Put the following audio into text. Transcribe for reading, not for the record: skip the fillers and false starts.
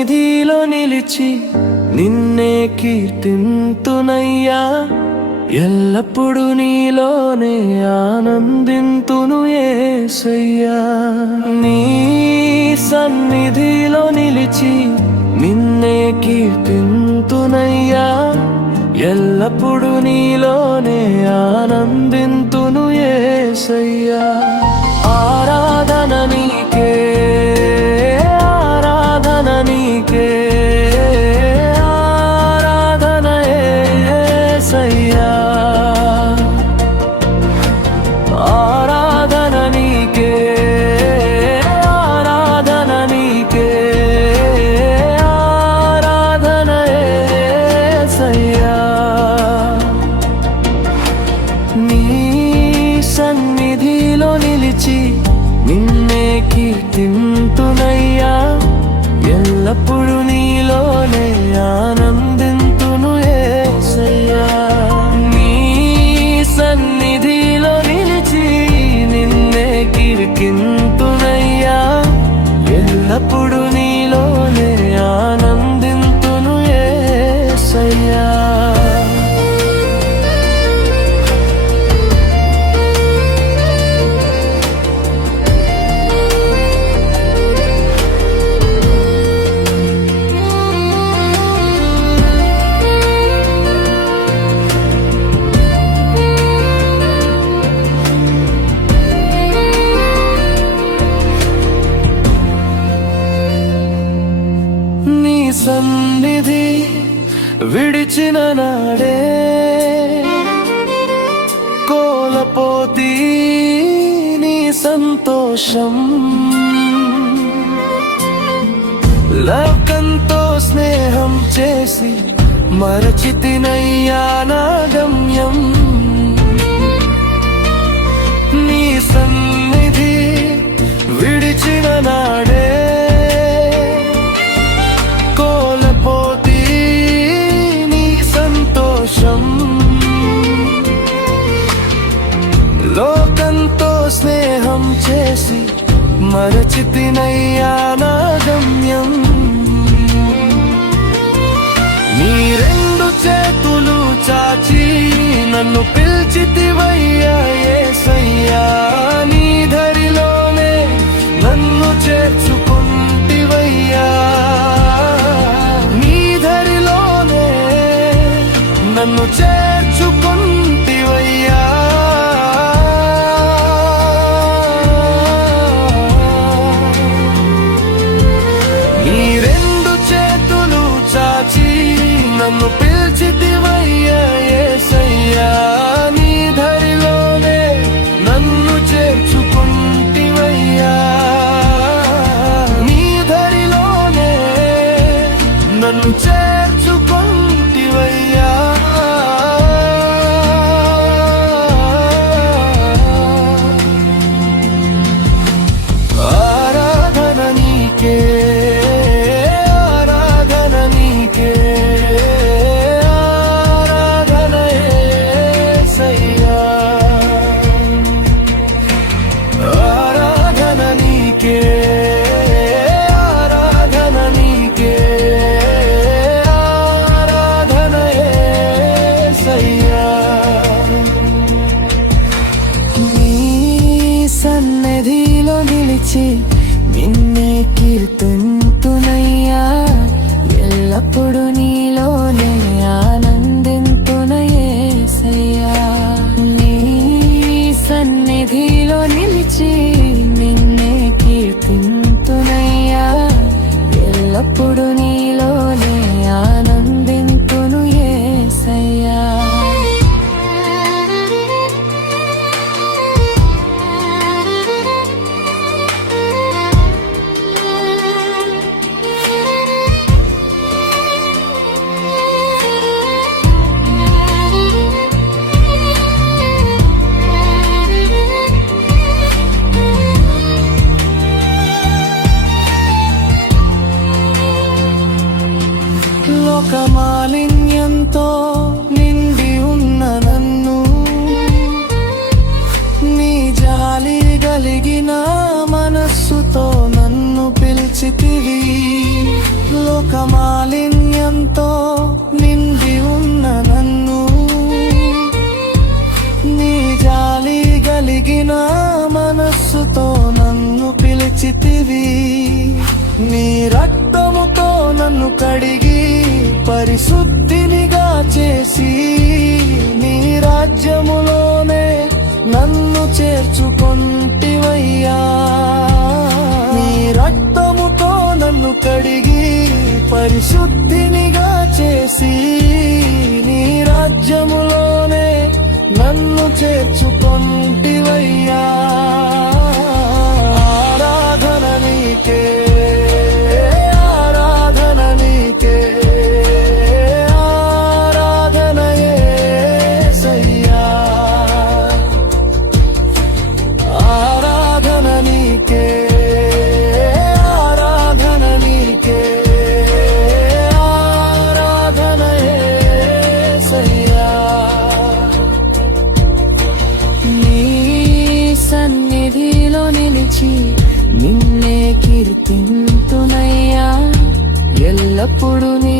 సన్నిధిలో నిలిచి నిన్నే కీర్తింతునయ్యా, ఎల్లప్పుడు నీలోనే ఆనందింతును యేసయ్యా. నీ సన్నిధిలో నిలిచి నిన్నే కీర్తింతునయ్యా, ఎల్లప్పుడు నీలోనే ఆనందింతును యేసయ్యా. ఆరాధన నీకే, ఆరాధన నీకే, ఆరాధన యేసయ్యా. ఆరాధన నీకే, ఆరాధన నీకే, ఆరాధన యేసయ్యా. నీ సన్నిధిలో నిలిచి నిన్నే కీర్తింతునయ్యా, ఎల్లప్పుడు నీలోనే ఆనందింతును యేసయ్యా. నీ సన్నిధిలో నిలిచి నిన్నే కీర్తింతునయ్యా, ఎల్లప్పుడు నీలోనే ఆనందింతును యేసయ్యా. సన్నిధి విడిచిన నాడే కోల్పోతి నీ సంతోషం. లోకంతో స్నేహం చేసి మరచితినయ్యా నా గమ్యం. నీ సన్నిధి విడిచిన నాడే లోకంతో స్నేహం చేసి మరచితినయ్యా నా గమ్యం. నీ రెండు చేతులు చాచి నన్ను పిలిచితివయ్యా యేసయ్యా. నీ ధరిలోనే నన్ను చేర్చుకుంటివయ్యా, నీ ధరిలోనే నన్ను చేర్చుకుంటివయ్యా. నన్ను పిలిచితివయ్యా యేసయ్యా, నీ ధరిలోనే నన్ను చేర్చుకుంటివయ్యా, నీ ధరిలోనే నన్ను చేర్చుకుంటివయ్యా. ఆరాధన నీకే, ఆరాధన నీకే, సన్నిధిలో నిలిచి నిన్నే కీర్తింతునయ్యా, ఎల్లప్పుడు నీలోనే ఆనందింతున యేసయ్యా. నీ సన్నిధిలో నిలిచి నిన్నే కీర్తింతునయ్యా, ఎల్లప్పుడు నీలోనే ఆనందింతును యేసయ్యా. లోకమాలిన్యంతో నిండి ఉన్న నన్ను నీ జాలి కలిగిన మనస్సుతో నన్ను పిలిచితివి. ఒక మాలిన్యంతో నిండి ఉన్న నన్ను నీ జాలి కలిగిన మనస్సుతో నన్ను పిలిచితివి నీ రక్తముతో నన్ను కడిగి పరిశుద్ధినిగా చేసి నీ రాజ్యములోనే నన్ను చేర్చుకొంటివయ్యా నీ రక్తముతో నన్ను కడిగి పరిశుద్ధినిగా చేసి నీ రాజ్యములోనే నన్ను చేర్చుకొంటివయ్యా ఆరాధన నీకే ఆరాధన నీకే ఆరాధన యేసయ్యా ఆరాధన నీకే ఆరాధన నీకే ఆరాధన యేసయ్యా నీ సన్నిధిలో నిలిచి నిన్నే కీర్తింతునయ్యా ఎల్లప్పుడూ నీ